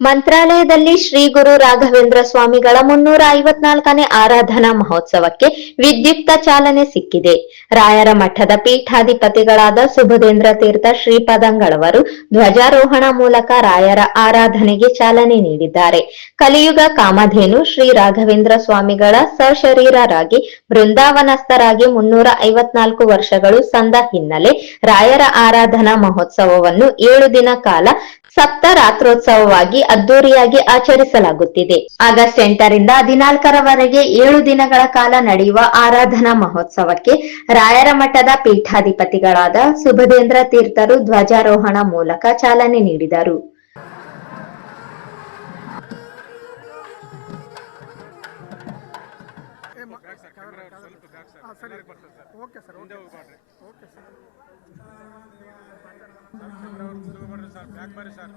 ಮಂತ್ರಾಲಯದಲ್ಲಿ ಶ್ರೀ ಗುರು ರಾಘವೇಂದ್ರ ಸ್ವಾಮಿಗಳ ಮುನ್ನೂರ ಐವತ್ನಾಲ್ಕನೇ ಆರಾಧನಾ ಮಹೋತ್ಸವಕ್ಕೆ ವಿದ್ಯುಕ್ತ ಚಾಲನೆ ಸಿಕ್ಕಿದೆ. ರಾಯರ ಮಠದ ಪೀಠಾಧಿಪತಿಗಳಾದ ಸುಬುಧೇಂದ್ರ ತೀರ್ಥ ಶ್ರೀಪದಂಗಳವರು ಧ್ವಜಾರೋಹಣ ಮೂಲಕ ರಾಯರ ಆರಾಧನೆಗೆ ಚಾಲನೆ ನೀಡಿದ್ದಾರೆ. ಕಲಿಯುಗ ಕಾಮಧೇನು ಶ್ರೀ ರಾಘವೇಂದ್ರ ಸ್ವಾಮಿಗಳ ಸಶರೀರರಾಗಿ ಬೃಂದಾವನಸ್ಥರಾಗಿ ಮುನ್ನೂರ ಐವತ್ನಾಲ್ಕು ವರ್ಷಗಳು ಸಂದ ಹಿನ್ನೆಲೆ ರಾಯರ ಆರಾಧನಾ ಮಹೋತ್ಸವವನ್ನು ಏಳು ದಿನ ಕಾಲ ಸಪ್ತ ರಾತ್ರೋತ್ಸವವಾಗಿ ಅದ್ದೂರಿಯಾಗಿ ಆಚರಿಸಲಾಗುತ್ತಿದೆ. ಆಗಸ್ಟ್ ಎಂಟರಿಂದ ಹದಿನಾಲ್ಕರವರೆಗೆ ಏಳು ದಿನಗಳ ಕಾಲ ನಡೆಯುವ ಆರಾಧನಾ ಮಹೋತ್ಸವಕ್ಕೆ ರಾಯರ ಮಠದ ಪೀಠಾಧಿಪತಿಗಳಾದ ಸುಭದೇಂದ್ರ ತೀರ್ಥರು ಧ್ವಜಾರೋಹಣ ಮೂಲಕ ಚಾಲನೆ ನೀಡಿದರು. బరి సార్ బ్యాక్ బరి సార్.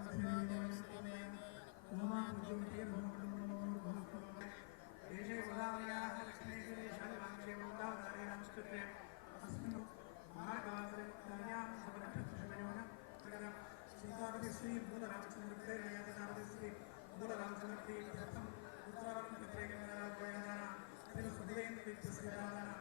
సీతాపతి శ్రీ మూల రామచంద్రపతి నయాతాపతి శ్రీ మూల రామచంద్రపతి ఉత్తరాలను వ్యతిరేకంగా సదయం శ్రీరాధాన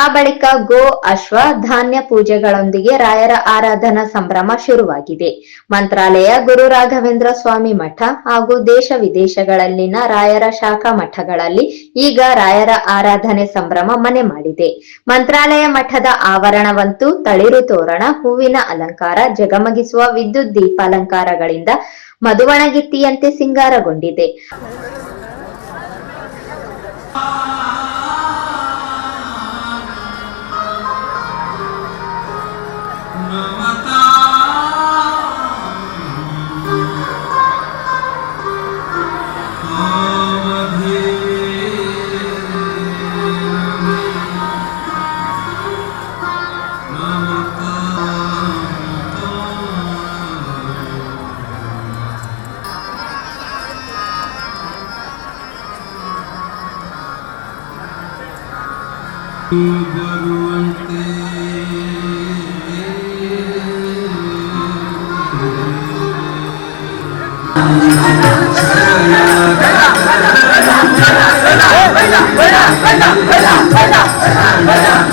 ಆ ಬಳಿಕ ಗೋ ಅಶ್ವ ಧಾನ್ಯ ಪೂಜೆಗಳೊಂದಿಗೆ ರಾಯರ ಆರಾಧನಾ ಸಂಭ್ರಮ ಶುರುವಾಗಿದೆ. ಮಂತ್ರಾಲಯ ಗುರು ರಾಘವೇಂದ್ರ ಸ್ವಾಮಿ ಮಠ ಹಾಗೂ ದೇಶ ವಿದೇಶಗಳಲ್ಲಿನ ರಾಯರ ಶಾಖಾ ಮಠಗಳಲ್ಲಿ ಈಗ ರಾಯರ ಆರಾಧನೆ ಸಂಭ್ರಮ ಮನೆ ಮಾಡಿದೆ. ಮಂತ್ರಾಲಯ ಮಠದ ಆವರಣವಂತೂ ತಳಿರು ತೋರಣ, ಹೂವಿನ ಅಲಂಕಾರ, ಜಗಮಗಿಸುವ ವಿದ್ಯುತ್ ದೀಪಾಲಂಕಾರಗಳಿಂದ ಮಧುವಣಗಿತ್ತಿಯಂತೆ ಸಿಂಗಾರಗೊಂಡಿದೆ. Vai lá, vai lá, vai lá, vai lá, vai lá, vai lá, vai lá, vai lá, vai lá, vai lá, vai lá,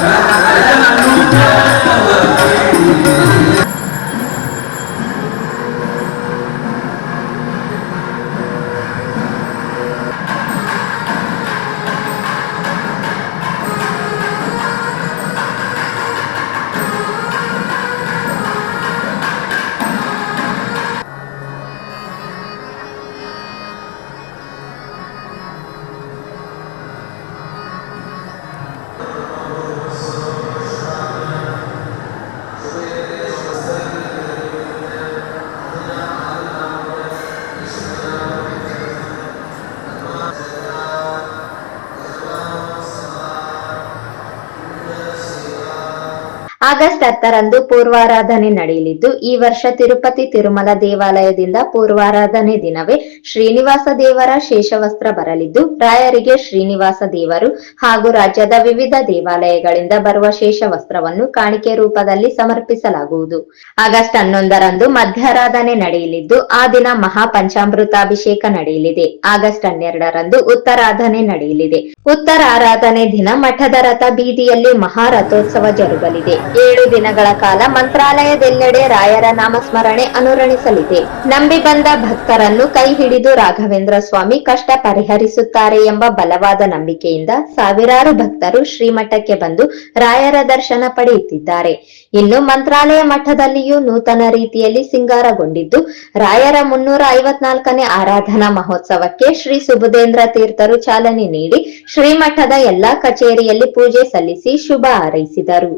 August ಹತ್ತರಂದು ಪೂರ್ವಾರಾಧನೆ ನಡೆಯಲಿದ್ದು ಈ ವರ್ಷ ತಿರುಪತಿ ತಿರುಮಲ ದೇವಾಲಯದಿಂದ ಪೂರ್ವಾರಾಧನೆ ದಿನವೇ ಶ್ರೀನಿವಾಸ ದೇವರ ಶೇಷವಸ್ತ್ರ ಬರಲಿದ್ದು, ರಾಯರಿಗೆ ಶ್ರೀನಿವಾಸ ದೇವರು ಹಾಗೂ ರಾಜ್ಯದ ವಿವಿಧ ದೇವಾಲಯಗಳಿಂದ ಬರುವ ಶೇಷವಸ್ತ್ರವನ್ನು ಕಾಣಿಕೆ ರೂಪದಲ್ಲಿ ಸಮರ್ಪಿಸಲಾಗುವುದು. ಆಗಸ್ಟ್ ಹನ್ನೊಂದರಂದು ಮಧ್ಯಾರಾಧನೆ ನಡೆಯಲಿದ್ದು, ಆ ದಿನ ಮಹಾಪಂಚಾಮೃತಾಭಿಷೇಕ ನಡೆಯಲಿದೆ. ಆಗಸ್ಟ್ ಹನ್ನೆರಡರಂದು ಉತ್ತರಾಧನೆ ನಡೆಯಲಿದೆ. ಉತ್ತರ ಆರಾಧನೆ ದಿನ ಮಠದ ರಥ ಬೀದಿಯಲ್ಲಿ ಮಹಾರಥೋತ್ಸವ ಜರುಗಲಿದೆ. ಏಳು ದಿನಗಳ ಕಾಲ ಮಂತ್ರಾಲಯದೆಲ್ಲೆಡೆ ರಾಯರ ನಾಮಸ್ಮರಣೆ ಅನುರಣಿಸಲಿದೆ. ನಂಬಿ ಬಂದ ಭಕ್ತರನ್ನು ಕೈ ಹಿಡಿದು ರಾಘವೇಂದ್ರ ಸ್ವಾಮಿ ಕಷ್ಟ ಪರಿಹರಿಸುತ್ತಾರೆ ಎಂಬ ಬಲವಾದ ನಂಬಿಕೆಯಿಂದ ಸಾವಿರಾರು ಭಕ್ತರು ಶ್ರೀಮಠಕ್ಕೆ ಬಂದು ರಾಯರ ದರ್ಶನ ಪಡೆಯುತ್ತಿದ್ದಾರೆ. ಇನ್ನು ಮಂತ್ರಾಲಯ ಮಠದಲ್ಲಿಯೂ ನೂತನ ರೀತಿಯಲ್ಲಿ ಸಿಂಗಾರಗೊಂಡಿದ್ದು, ರಾಯರ ಮುನ್ನೂರ ಐವತ್ನಾಲ್ಕನೇ ಆರಾಧನಾ ಮಹೋತ್ಸವಕ್ಕೆ ಶ್ರೀ ಸುಬುಧೇಂದ್ರ ತೀರ್ಥರು ಚಾಲನೆ ನೀಡಿ ಶ್ರೀಮಠದ ಎಲ್ಲಾ ಕಚೇರಿಯಲ್ಲಿ ಪೂಜೆ ಸಲ್ಲಿಸಿ ಶುಭ ಹಾರೈಸಿದರು.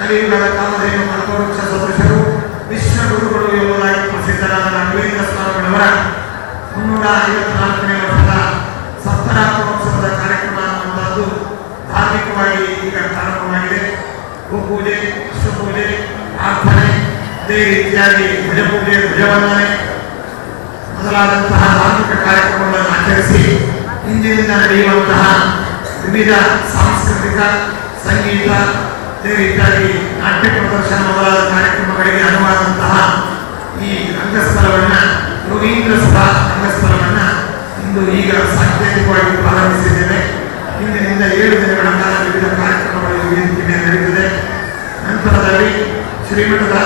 ಕಲಿಯುಗದ ಕಾಮಧೇನು ಕಲ್ಪವೃಕ್ಷ ಸದೃಶರು ವಿಶ್ವ ಗುರುಗಳು ಎಂಬುದಾಗಿ ಪ್ರಸಿದ್ಧರಾದ ರಾಘವೇಂದ್ರ ಸ್ವಾಮಿಗಳವರ ಮುನ್ನೂರ ಐವತ್ನಾಲ್ಕನೇ ವರ್ಷದ ಸಪ್ತರಾತ್ರೋತ್ಸವದ ಕಾರ್ಯಕ್ರಮ ಅನ್ನುವಂಥದ್ದು ಧಾರ್ಮಿಕವಾಗಿ ಈಗ ಪ್ರಾರಂಭವಾಗಿದೆ ಗೋಪೂಜೆ ಅಷ್ಟಪೂಜೆ ಪ್ರಾರ್ಥನೆ ಅದೇ ರೀತಿಯಾಗಿ ಧ್ವಜಪೂಜೆ ಧ್ವಜವಂದನೆ ಮೊದಲಾದಂತಹ ಧಾರ್ಮಿಕ ಕಾರ್ಯಕ್ರಮಗಳನ್ನು ಆಚರಿಸಿ ಇಂದಿನಿಂದ ನಡೆಯುವಂತಹ ವಿವಿಧ ಸಾಂಸ್ಕೃತಿಕ, ಸಂಗೀತ, ಅದೇ ರೀತಿಯಾಗಿ ನಾಟ್ಯ ಪ್ರದರ್ಶನ ಮೊದಲಾದ ಕಾರ್ಯಕ್ರಮಗಳಿಗೆ ಅನುವಾದಂತಹ ಈ ರಂಗಸ್ಥಳವನ್ನ ಯೋಗೀಂದ್ರ ಸದಾ ರಂಗಸ್ಥಳವನ್ನು ಇಂದು ಈಗ ಸಾಂಕೇತಿಕವಾಗಿ ಪ್ರಾರಂಭಿಸಿದ್ದೇವೆ ಇಂದಿನಿಂದ ಏಳು ದಿನಗಳ ಕಾಲ ವಿವಿಧ ಕಾರ್ಯಕ್ರಮಗಳು ವೇದಿಕೆ ಮೇಲೆ ನಡೆಯುತ್ತದೆ. ನಂತರದಲ್ಲಿ ಶ್ರೀಮಠದ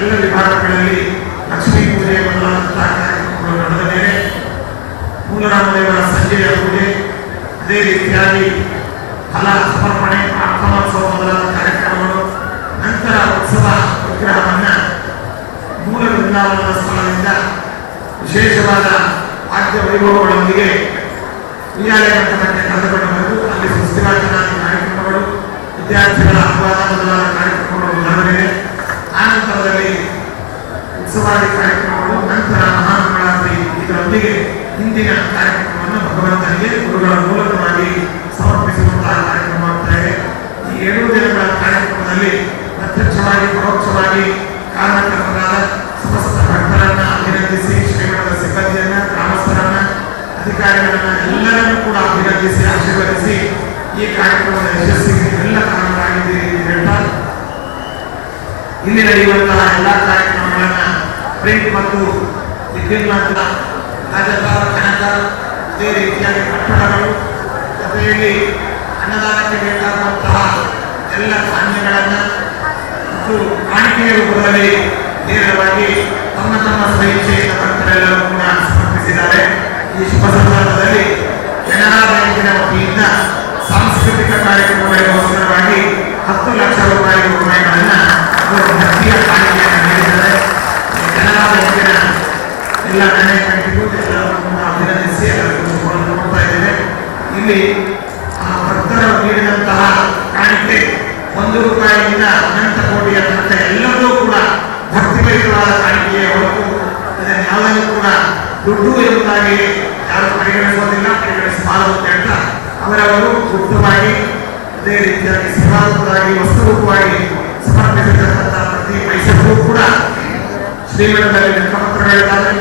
ಎಲ್ಲ ವಿಭಾಗಗಳಲ್ಲಿ ಲಕ್ಷ್ಮೀ ಪೂಜೆ ಮೊದಲಾದಂತಹ ಕಾರ್ಯಕ್ರಮಗಳು ನಡೆದ ಮೇಲೆ ಮೂಲರಾಮದೇವರ ಸಂಜೆಯ ಪೂಜೆ, ಅದೇ ರೀತಿಯಾಗಿ ಫಲ ಸಮರ್ಪಣೆ ಪ್ರಾರ್ಥನೋತ್ಸವ ಮೊದಲಾದ ಕಾರ್ಯಕ್ರಮಗಳು, ನಂತರ ಉತ್ಸವ ವಿಗ್ರಹವನ್ನು ಮೂಲ ಬೃಂದಾವನದ ಸ್ಥಳದಿಂದ ವಿಶೇಷವಾದ ವಾದ್ಯ ವೈಭವಗಳೊಂದಿಗೆ ವಿದ್ಯಾಲಯ ಮಟ್ಟದಲ್ಲಿ ಬಂದು ಅಲ್ಲಿ ಸುಸ್ಥಿರಾಚನಾದಿ ಕಾರ್ಯಕ್ರಮಗಳು ವಿದ್ಯಾರ್ಥಿಗಳ ಅಭಿನಂದಿಸಿ ಆಶೀರ್ವದಿಸಿ ಈ ಕಾರ್ಯಕ್ರಮದ ಯಶಸ್ಸಿಗೆ ಎಲ್ಲ ಕಾರಣರಾಗಿದ್ದೀರಿ ಎಂದು ಹೇಳ್ತಾ ಇಲ್ಲಿ ನಡೆಯುವಂತಹ ಎಲ್ಲ ಕಾರ್ಯಕ್ರಮಗಳನ್ನ ಪ್ರಿಂಟ್ ಮತ್ತು ವಿದ್ಯುನ್ಮಾನ ರಾಜಕ ಕನಕ ಅದೇ ರೀತಿಯಾಗಿ ಕಟ್ಟಡಗಳು ಜೊತೆಯಲ್ಲಿ ಅನ್ನದಾನಕ್ಕೆ ಬೇಕಾಗುವಂತಹ ಎಲ್ಲ ಧಾನ್ಯಗಳನ್ನು ಮತ್ತು ಕಾಣಿಕೆಯ ರೂಪದಲ್ಲಿ ನೇರವಾಗಿ ತಮ್ಮ ತಮ್ಮ ಸ್ವಇಚ್ಛೆಯಿಂದ ಭಕ್ತರೆಲ್ಲರೂ ಕೂಡ ಸಮರ್ಪಿಸಿದ್ದಾರೆ ಈ ಶುಭ ಸಂದರ್ಭದಲ್ಲಿ ಕೆನರಾ ಬ್ಯಾಂಕಿನ ವತಿಯಿಂದ ಸಾಂಸ್ಕೃತಿಕ ಕಾರ್ಯಕ್ರಮಗಳಿಗೋಸ್ಕರವಾಗಿ ಹತ್ತು ಲಕ್ಷ ರೂಪಾಯಿ ರೂಪಾಯಿಗಳನ್ನ ಭಕ್ತಿಯ ಕಾಣಿಕೆಯನ್ನು ನೀಡಿದ್ದಾರೆ ಕೆನರಾ ಬ್ಯಾಂಕಿನ ಎಲ್ಲ ಮ್ಯಾನೇಜ್ಮೆಂಟ್ಗೂ ಎಲ್ಲರನ್ನು ಅಭಿನಂದಿಸಿ ಎಲ್ಲರಿಗೂ ನೋಡ್ತಾ ಇದ್ದೇವೆ. ಇಲ್ಲಿ ಆ ಭಕ್ತರು ನೀಡಿದಂತಹ ಕಾಣಿಕೆ ಒಂದು ರೂಪಾಯಿಯಿಂದ ಅನಂತ ಕೋಟಿಯ ತನಕ ಎಲ್ಲರೂ ಕೂಡ ಭಕ್ತಿಭರಿತವಾದ ಕಾಣಿಕೆಯ ಹೊರತು ಅದನ್ನು ಯಾವುದನ್ನು ಕೂಡ ದುಡ್ಡು ಎಂಬುದಾಗಿ ಯಾರು ಪರಿಗಣಿಸೋದಿಲ್ಲ ಪರಿಗಣಿಸಬಾರದು ಅಂತ ಅವರವರು ಗುಪ್ತವಾಗಿ ಅದೇ ರೀತಿಯಾಗಿ ವಸ್ತು ವಸ್ತುರೂಪವಾಗಿ ಸಮರ್ಪಿಸಿರ್ತಕ್ಕಂಥ ಪ್ರತಿ ಮೈಸೂರು ಕೂಡ ಶ್ರೀಮಠದಲ್ಲಿ ಲೆಕ್ಕಪತ್ರಗಳಿದ್ದಾವೆ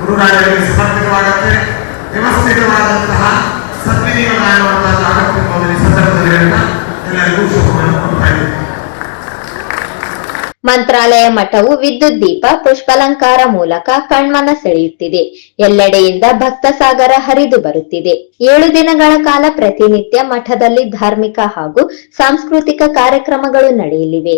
ಗುರುರಾಜರಿಗೆ ಸಮರ್ಪಿತವಾಗುತ್ತೆ. ವ್ಯವಸ್ಥಿತವಾದಂತಹ ಸದ್ವಿನಿಯೋಗ ಅನ್ನುವಂಥದ್ದು ಅಗತ್ಯ ಸಂದರ್ಭದಲ್ಲಿ ಎಲ್ಲರಿಗೂ ಶುಭವನ್ನು ಕೊಡ್ತಾ ಇದ್ದೀನಿ. ಮಂತ್ರಾಲಯ ಮಠವು ವಿದ್ಯುತ್ ದೀಪ, ಪುಷ್ಪಲಂಕಾರ ಮೂಲಕ ಕಣ್ಮನ ಸೆಳೆಯುತ್ತಿದೆ ಎಲ್ಲೆಡೆಯಿಂದ ಭಕ್ತ ಸಾಗರ ಹರಿದು ಬರುತ್ತಿದೆ. ಏಳು ದಿನಗಳ ಕಾಲ ಪ್ರತಿನಿತ್ಯ ಮಠದಲ್ಲಿ ಧಾರ್ಮಿಕ ಹಾಗೂ ಸಾಂಸ್ಕೃತಿಕ ಕಾರ್ಯಕ್ರಮಗಳು ನಡೆಯಲಿವೆ.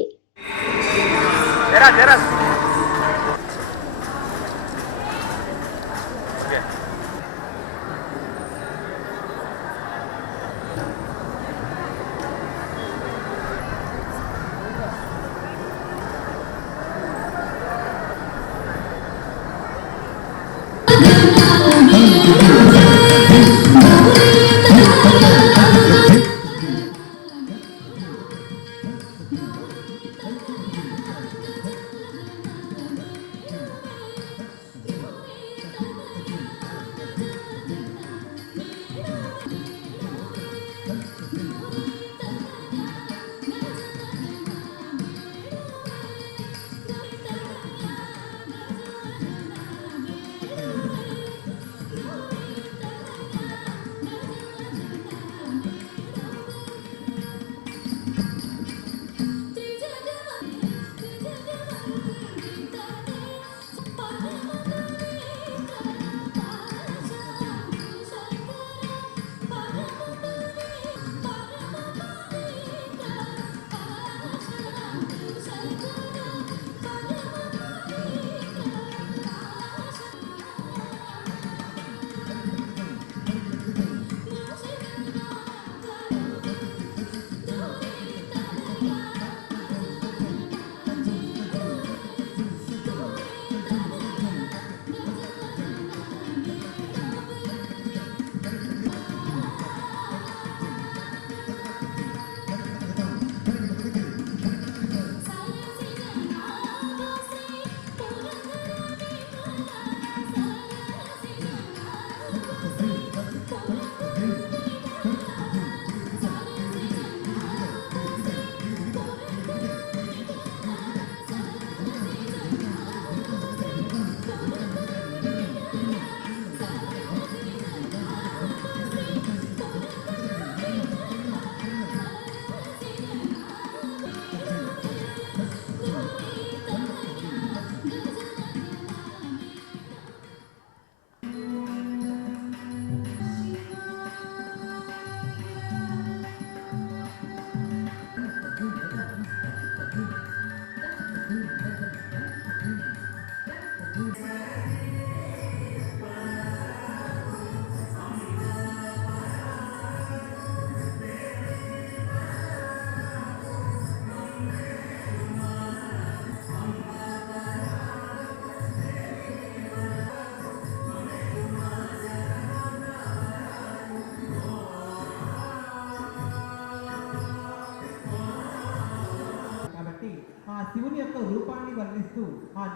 two on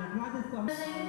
the